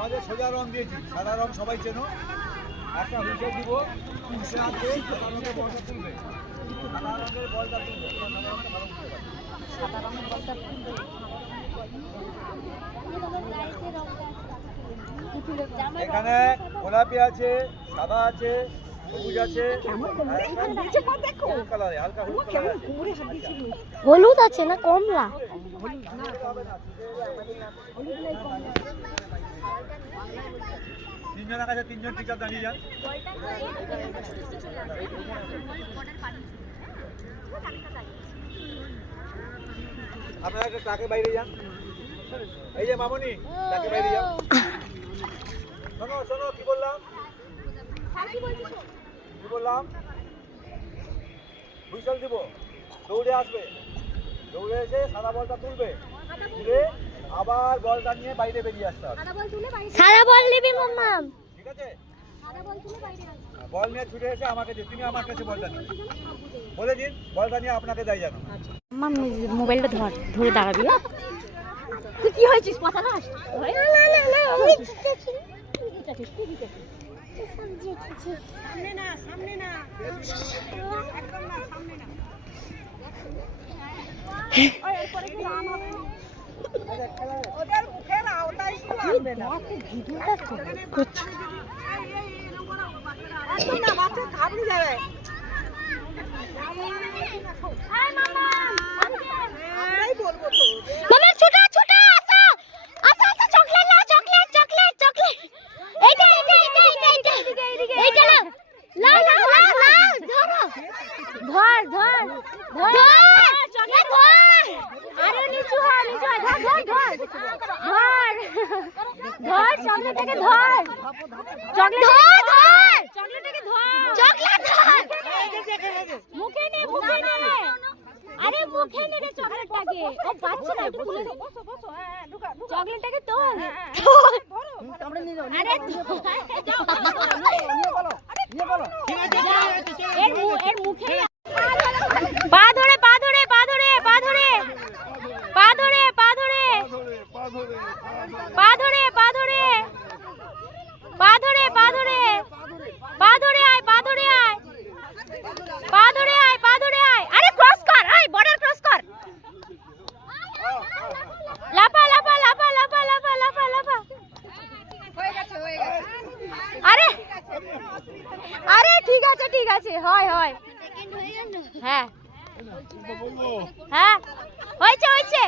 তোমাদের সোজা রং দিয়েছি, সাদা রং সবাই চেনো। একটা হুইসেল দিব, হুইসেল আছে সাদা রঙের বলটা তুলবে, সাদা রঙের বলটা তুলবে, সাদা রঙের বলটা তুলবে। এখানে গোলাপি আছে, সাদা আছে, সবুজ আছে, হলুদ আছে না কমলা? তিনজনের কাছে তিনজন টিচার দাঁড়িয়ে যান। আপনারা একটা ট্রাকে বাইরে যান। এই যে মামনি, ট্রাকে বাইরে যান। শোনো শোনো, কি বললাম? কি বললাম? হুইসেল দিব, দৌড়ে আসবে, দৌড়ে এসে সাদা বলটা তুলবে, তুলে আবার বলটা নিয়ে বাইরে বেরিয়ে আসতে হবে। সাদা বল নিবি মাম্মা? ঠিক আছে, বল নিয়ে ছুটে এসে আমাকে দিয়ে, তুমি আমার কাছে বলটা নিন, বলে দিন বলটা নিয়ে আপনাকে দেয় জানো। মাম মোবাইলটা ধরে দাঁড়াবি না? তুই কি হয়েছিস? মাথা না সামনে না, সামনে না, একদম না, সামনে না। ওদের মুখে না, ওটাই শুনবে না। ভিডিওটা করছি একদম না, বাচ্চা ঘাবড়ে যাবে। হাই মামা, আমরাই বলবো তো। মামা ছোটা ছোটা আসো, আসো আসো, চকলেট নাও, চকলেট চকলেট চকলেট। এইটা এইটা এইটা এইটা এইটা এইটা নাও নাও নাও নাও, ধরো, ধর ধর ধর চকলেট ধর। আরে নিচু হ, নিচু হ, ধর ধর ধর ধর ধর, চকলেটটাকে ধর, চকলেট ধর ধর, চকলেটটাকে ধর, চকলেট ধর, মুখে নে, মুখে নে। আরে মুখে নে রে চকলেটটাকে, ও পাচ্ছে না, একটু খুলে দে। বসো বসো, হ্যাঁ ঢুকা ঢুকা, চকলেটটাকে তোল, ধর, কামড়ে নিয়ে যাও। আরে নিয়ে বলো, নিয়ে বলো। ঠিক আছে, এর মুখে পা ধরে, পা ধরে, পা ধরে, পা ধরে, পা ধরে, পা ধরে, পা ধরে, পা ধরে, পা ধরে, পা ধরে, পা ধরে আয়, পা ধরে আয়, পা ধরে আয়, পা ধরে আয়। আরে ক্রস কর, আয় বর্ডার ক্রস কর। লাফা লাফা লাফা লাফা লাফা লাফা লাফা। হয়ে গেছে, হয়ে গেছে। আরে আরে ঠিক আছে, ঠিক আছে, হয় হয়, হ্যাঁ হ্যাঁ, হয়েছে হয়েছে।